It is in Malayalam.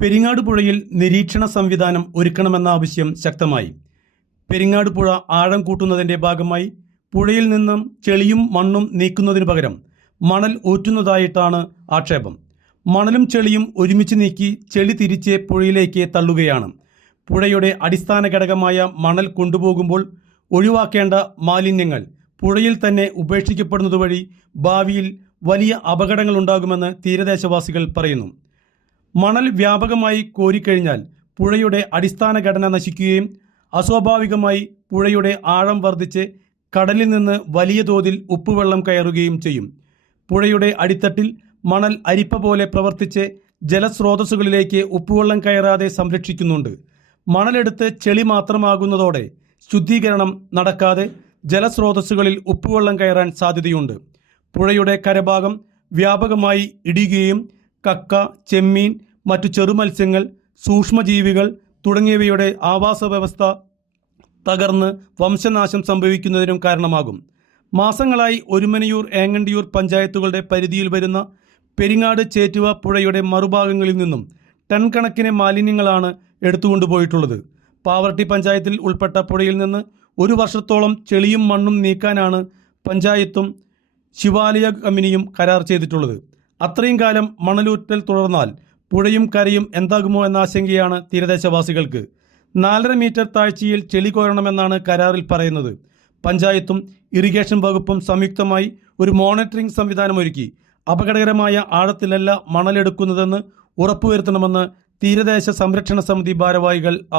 പെരിങ്ങാട് പുഴയിൽ നിരീക്ഷണ സംവിധാനം ഒരുക്കണമെന്ന ആവശ്യം ശക്തമായി. പെരിങ്ങാട് പുഴ ആഴം കൂട്ടുന്നതിന്റെ ഭാഗമായി പുഴയിൽ നിന്നും ചെളിയും മണ്ണും നീക്കുന്നതിനു പകരം മണൽ ഊറ്റുന്നതായിട്ടാണ് ആക്ഷേപം. മണലും ചെളിയും ഒരുമിച്ച് നീക്കി ചെളി തിരിച്ച് പുഴയിലേക്ക് തള്ളുകയാണ്. പുഴയുടെ അടിസ്ഥാന ഘടകമായ മണൽ കൊണ്ടുപോകുമ്പോൾ ഒഴിവാക്കേണ്ട മാലിന്യങ്ങൾ പുഴയിൽ തന്നെ ഉപേക്ഷിക്കപ്പെടുന്നതുവഴി ഭാവിയിൽ വലിയ അപകടങ്ങളുണ്ടാകുമെന്ന് തീരദേശവാസികൾ പറയുന്നു. മണൽ വ്യാപകമായി കോരിക്കഴിഞ്ഞാൽ പുഴയുടെ അടിസ്ഥാന ഘടന നശിക്കുകയും അസ്വാഭാവികമായി പുഴയുടെ ആഴം വർദ്ധിച്ച് കടലിൽ നിന്ന് വലിയ തോതിൽ ഉപ്പുവെള്ളം കയറുകയും ചെയ്യും. പുഴയുടെ അടിത്തട്ടിൽ മണൽ അരിപ്പ പോലെ പ്രവർത്തിച്ച് ജലസ്രോതസ്സുകളിലേക്ക് ഉപ്പുവെള്ളം കയറാതെ സംരക്ഷിക്കുന്നുണ്ട്. മണലെടുത്ത് ചെളി മാത്രമാകുന്നതോടെ ശുദ്ധീകരണം നടക്കാതെ ജലസ്രോതസ്സുകളിൽ ഉപ്പുവെള്ളം കയറാൻ സാധ്യതയുണ്ട്. പുഴയുടെ കരഭാഗം വ്യാപകമായി ഇടിയുകയും കക്ക ചെമ്മീൻ മറ്റു ചെറുമത്സ്യങ്ങൾ സൂക്ഷ്മജീവികൾ തുടങ്ങിയവയുടെ ആവാസ വ്യവസ്ഥ തകർന്ന് വംശനാശം സംഭവിക്കുന്നതിനും കാരണമാകും. മാസങ്ങളായി ഒരുമനയൂർ ഏങ്ങണ്ടിയൂർ പഞ്ചായത്തുകളുടെ പരിധിയിൽ വരുന്ന പെരിങ്ങാട് ചേറ്റുവ പുഴയുടെ മറുഭാഗങ്ങളിൽ നിന്നും ടൺ കണക്കിന് മാലിന്യങ്ങളാണ് എടുത്തുകൊണ്ടുപോയിട്ടുള്ളത്. പാവർട്ടി പഞ്ചായത്തിൽ ഉൾപ്പെട്ട പുഴയിൽ നിന്ന് ഒരു വർഷത്തോളം ചെളിയും മണ്ണും നീക്കാനാണ് പഞ്ചായത്തും ശിവാലയ കമ്പനിയും കരാർ ചെയ്തിട്ടുള്ളത്. അത്രയും കാലം മണലൂറ്റൽ തുടർന്നാൽ പുഴയും കരയും എന്താകുമോ എന്ന ആശങ്കയാണ് തീരദേശവാസികൾക്ക്. നാലര മീറ്റർ താഴ്ചയിൽ ചെളി കോരണമെന്നാണ് കരാറിൽ പറയുന്നത്. പഞ്ചായത്തും ഇറിഗേഷൻ വകുപ്പും സംയുക്തമായി ഒരു മോണിറ്ററിംഗ് സംവിധാനം ഒരുക്കി അപകടകരമായ ആഴത്തിലല്ല മണലെടുക്കുന്നതെന്ന് ഉറപ്പുവരുത്തണമെന്ന് തീരദേശ സംരക്ഷണ സമിതി ഭാരവാഹികൾ